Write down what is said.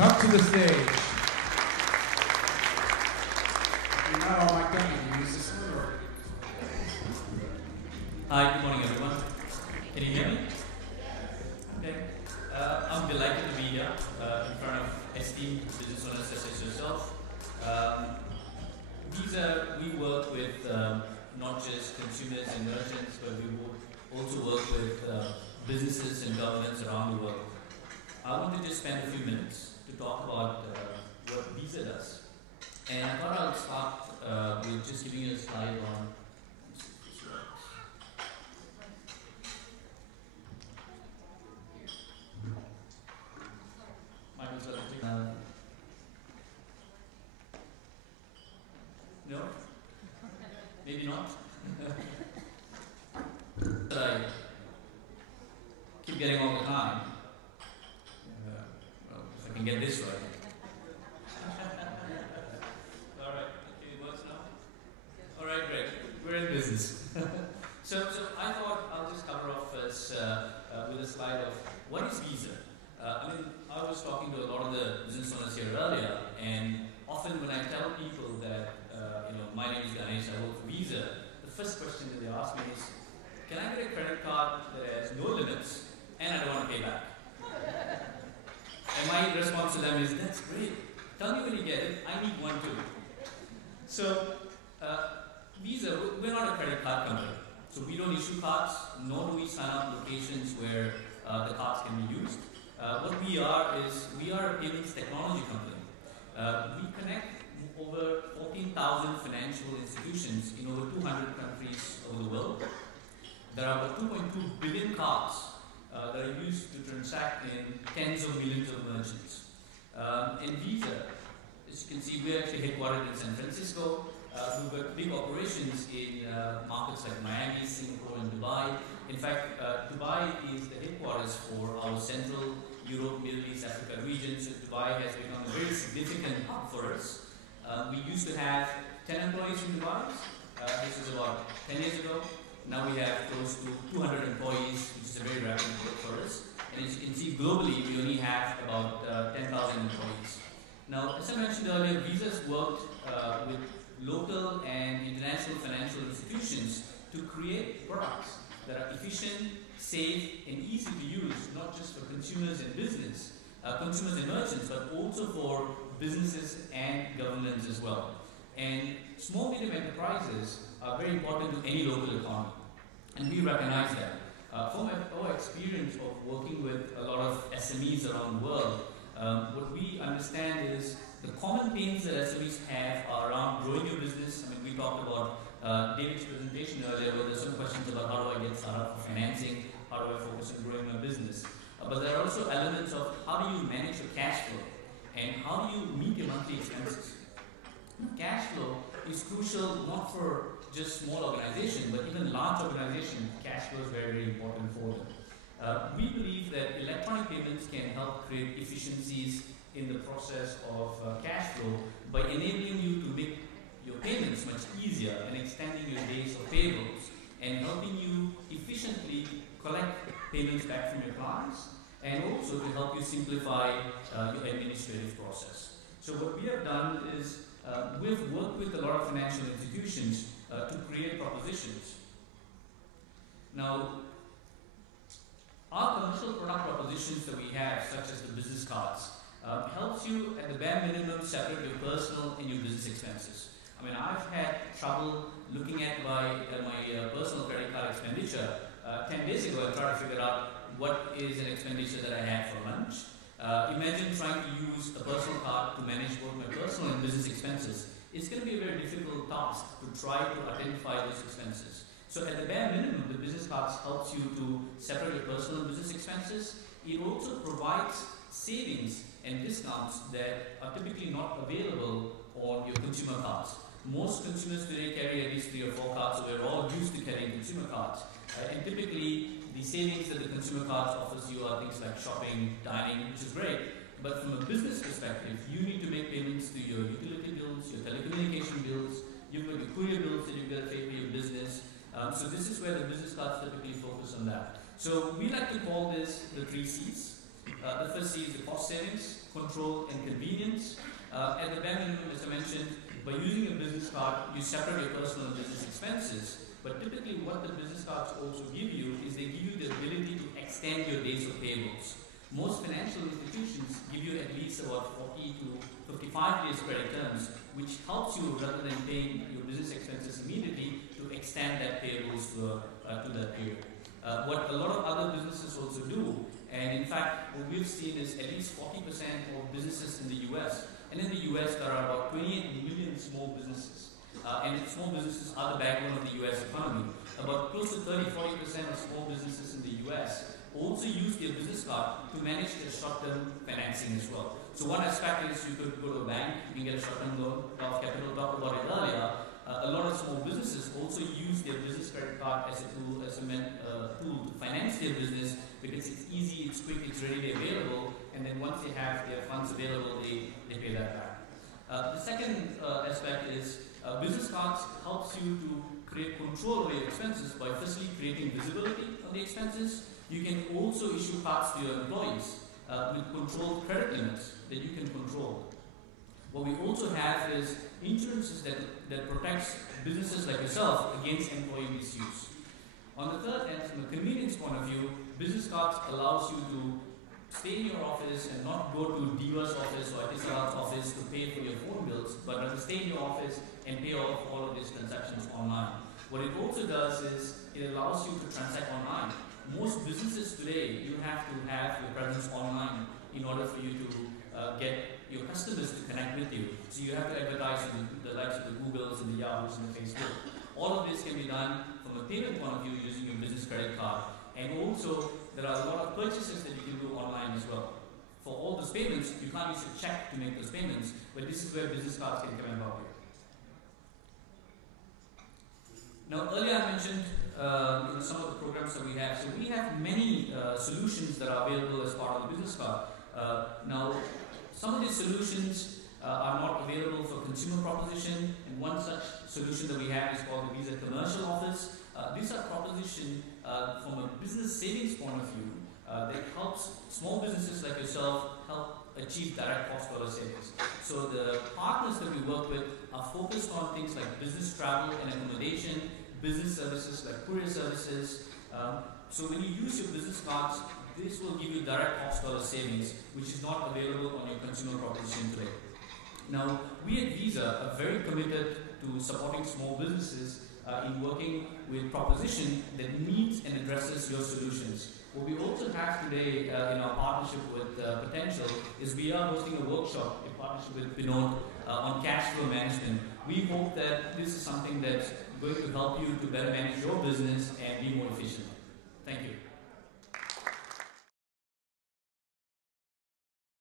Come to the stage. Now, Mike Duncan, use this one. Hi, good morning, everyone. Can you hear me? Okay. I'm delighted to be here in front of esteemed business owners such as yourself. We work with not just consumers and merchants, but we also work with businesses and governments around the world. I want to just spend a few minutes to talk about what Visa does. And I thought I'll start with just giving you a slide on. No? Maybe not? But I keep getting all the time. Well, if I can get this right. Alright, okay, it works now? Alright, great. We're in business. So I thought I'll just cover off first with a slide of what is Visa? I was talking to a lot of the business owners here earlier, and often when I tell people that, my name is Ganes, I work for Visa, the first question that they ask me is, can I get a credit card that has no limits and I don't want to pay back? And my response to them is, that's great. Tell me when you get it, I need one too. So, Visa, we're not a credit card company. So we don't issue cards, nor do we sign up locations where the cards can be used. What we are is, we are a payments technology company. We connect over 14,000 financial institutions in over 200 countries over the world. There are about 2.2 billion cards that are used to transact in tens of millions of merchants. In Visa, as you can see, we're actually headquartered in San Francisco. We've got big operations in markets like Miami, Singapore, and Dubai. In fact, Dubai is the headquarters for our Central Europe, Middle East, Africa region. So Dubai has become a very significant hub for us. We used to have 10 employees in Dubai. This was about 10 years ago. Now we have close to 200 employees, which is a very rapid growth for us. And as you can see, globally, we only have about 10,000 employees. Now, as I mentioned earlier, Visa's worked with local and international financial institutions to create products that are efficient, safe, and easy to use, not just for consumers and consumers and merchants, but also for businesses and governments as well. And small medium enterprises are very important to any local economy, and we recognize that. From our experience of working with a lot of SMEs around the world, what we understand is the common pains that SMEs have are around growing your business. We talked about David's presentation earlier, where there's some questions about how do I get started for financing, how do I focus on growing my business. But there are also elements of how do you manage your cash flow, and how do you meet your monthly expenses. Cash flow is crucial not for just small organizations, but even large organizations. Cash flow is very, very important for them. We believe that electronic payments can help create efficiencies in the process of cash flow by enabling you to make your payments much easier and extending your days of payables and helping you efficiently collect payments back from your clients, and also to help you simplify your administrative process. So what we have done is we've worked with a lot of financial institutions to create propositions. Now, our commercial product propositions that we have, such as the business cards, helps you at the bare minimum separate your personal and your business expenses. I've had trouble looking at my personal credit card expenditure. 10 days ago, I tried to figure out what is an expenditure that I had for lunch. Imagine trying to use a personal card to manage both my personal and business expenses. It's going to be a very difficult task to try to identify those expenses. So at the bare minimum, the business cards helps you to separate your personal and business expenses. It also provides savings and discounts that are typically not available on your consumer cards. Most consumers today carry at least 3 or 4 cards, so we're all used to carrying consumer cards. And typically, the savings that the consumer cards offers you are things like shopping, dining, which is great. But from a business perspective, you need to make payments to your utility bills, your telecommunication bills, you've got your courier bills that you've got to pay for your business. So this is where the business cards typically focus on that. So we like to call this the 3 C's. The first C is the cost savings, control, and convenience. At the bare minimum, as I mentioned, by using a business card, you separate your personal and business expenses. But typically, what the business cards also give you is they give you the ability to extend your days of payables. Most financial institutions give you at least about 40 to 55 days credit terms, which helps you, rather than paying your business expenses immediately, to extend that payables to that period. What a lot of other businesses also do, and in fact, what we've seen is at least 40% of businesses in the US, and in the US there are about 28 million small businesses. And small businesses are the backbone of the US economy. About close to 30-40% of small businesses in the US also use their business card to manage their short-term financing as well. So one aspect is you could go to a bank, you can get a short-term loan. Ralph Capital talked about it earlier. A lot of small businesses also use their business credit card as a tool, tool to finance their business, because it's easy, it's quick, it's readily available, and then once they have their funds available, they pay that back. The second aspect is business cards helps you to create control over your expenses by firstly creating visibility on the expenses. You can also issue cards to your employees with controlled credit limits that you can control. What we also have is insurances that protects businesses like yourself against employee misuse. On the third end, from a convenience point of view, business cards allows you to stay in your office and not go to Diva's office or Etisalat's office to pay for your phone bills, but rather stay in your office and pay off all of these transactions online. What it also does is it allows you to transact online. Most businesses today, you have to have your presence online in order for you to get your customers to connect with you. So you have to advertise with the likes of the Googles and the Yahoos and the Facebook. All of this can be done from a payment point of view using your business credit card. And also, there are a lot of purchases that you can do online as well. For all those payments, you can't use a check to make those payments, but this is where business cards can come and help you. Now, earlier I mentioned some of the programs that we have. So we have many solutions that are available as part of the business card. Now, some of these solutions are not available for consumer proposition, and one such solution that we have is called the Visa Commercial Office. These are propositions from a business savings point of view that helps small businesses like yourself help achieve direct cost dollar savings. So the partners that we work with are focused on things like business travel and accommodation, business services like courier services. So when you use your business cards, this will give you direct cost dollar savings, which is not available on your consumer proposition today. Now, we at Visa are very committed to supporting small businesses in working with proposition that meets and addresses your solutions. What we also have today in our partnership with Potential is we are hosting a workshop in partnership with Pinot on cash flow management. We hope that this is something that's going to help you to better manage your business and be more efficient.